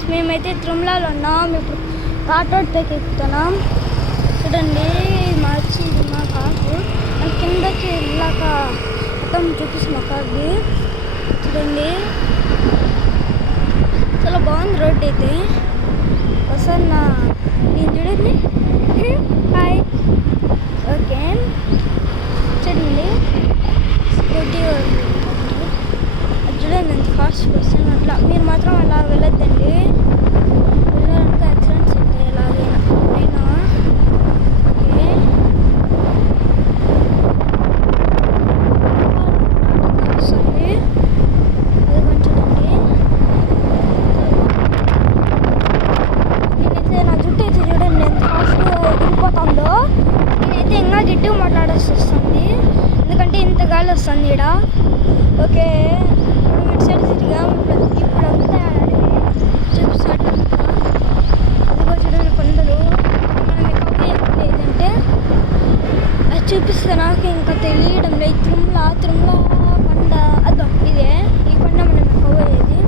Friends, మేమైతే తిరుమలలో ఉన్నాం. ఇప్పుడు కాటోడ్ పైకి ఎక్కుతున్నాం. చూడండి, ఇది మా కారు. కిందకి వెళ్ళాక మొత్తం చూపిస్తుంది మా కార్ది. చూడండి, చాలా బాగుంది రోడ్ అయితే. ఒకసారి నేను చూడండి. హాయ్. ఓకే, చూడండి స్కూటీ చూడండి ఎంత ఫాస్ట్గా వస్తుంది. అట్లా మీరు మాత్రం అలా వెళ్ళొద్దండి. వెళ్ళాలంటే యాక్సిడెంట్స్ ఉంటాయి ఎలాగైనా. ఓకే, వస్తుంది. అది కొంచెం చూడండి. నేనైతే నా జుట్టు అయితే చూడండి ఎంత ఫాస్ట్గా ఎగిరిపోతుందో. నేనైతే ఇంకా గట్టిగా మాట్లాడాల్సి వస్తుంది, ఎందుకంటే ఇంత గాలి వస్తుంది ఇక్కడ. ఓకే, మనం ఇటు సైడ్ తిరిగాం. ఇప్పుడు అంతా చూపిస్తాడు. అదిగో చూడండి కొండలు. మనం ఎక్కువ లేదంటే అది చూపిస్తే నాకు ఇంకా తెలియడం లేదు. తిరుమల కొండ అదో ఇదే. ఈ కొండ మనం ఎక్కువ పోయేది.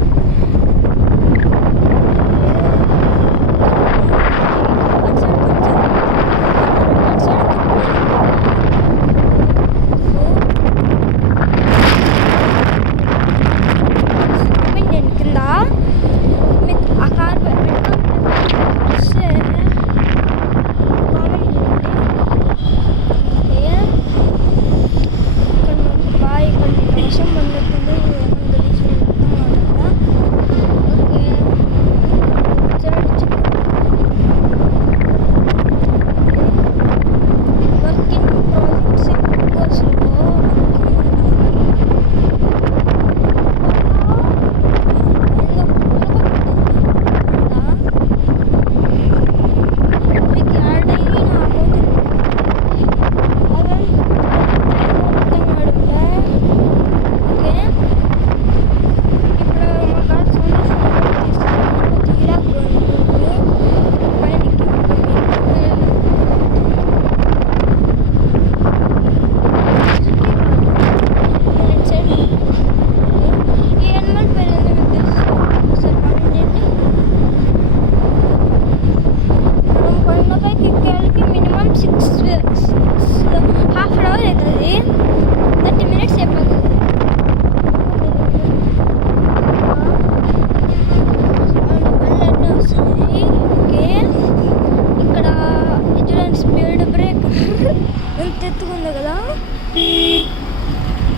ఎంత ఎత్తుకుంది కదా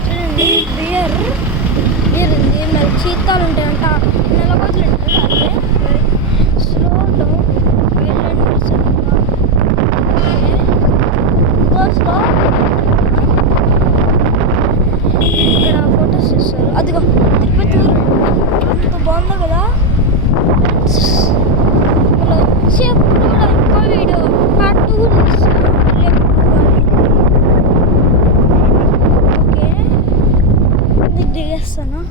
చూడండి. బియర్ ఉంది. మరి చీతాలు ఉంటాయంట, నెలకొట్లు ఉంటాయి. Slow down slow. ఇక్కడ ఫొటోస్ ఇస్తారు. అదిగో తిరుపతి అంత బాగుంది కదా. ఇలా వచ్చేప్పుడు కూడా ఇంకో వీడియో పార్ట్ 2 కూడా ఇస్తాను. ఓకే, దిగేస్తాను.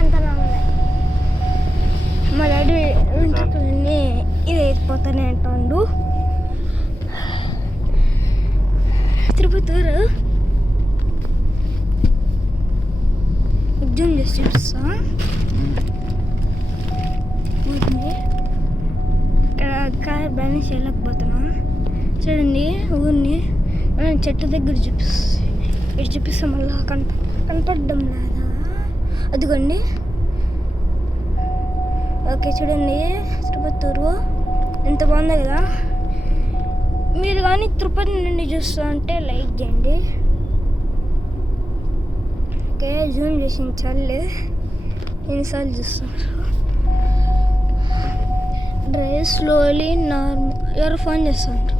అంత మా డాడీ వెంట్రుకలన్నీ ఇది అయిపోతానే అంటాడు. తిరుపతి ఎగ్జామ్ చేసి చూపిస్తా. ఇక్కడ కార్ బ్యాలెన్స్ చేయలేకపోతున్నా. చూడండి ఊరిని చెట్టు దగ్గర ఇటు చూపిస్తాం. మళ్ళా కనపడడం లేదా? అదిగోండి. ఓకే, చూడండి తిరుపతి ఎంత బాగుంది కదా. మీరు కానీ తిరుపతి నుండి చూస్తా అంటే లైక్ చేయండి. ఓకే, జూమ్ చేసి చాలే, ఎన్నిసార్లు చూస్తున్నారు. Drive slowly normal. ఎవరు ఫోన్ చేస్తున్నారు?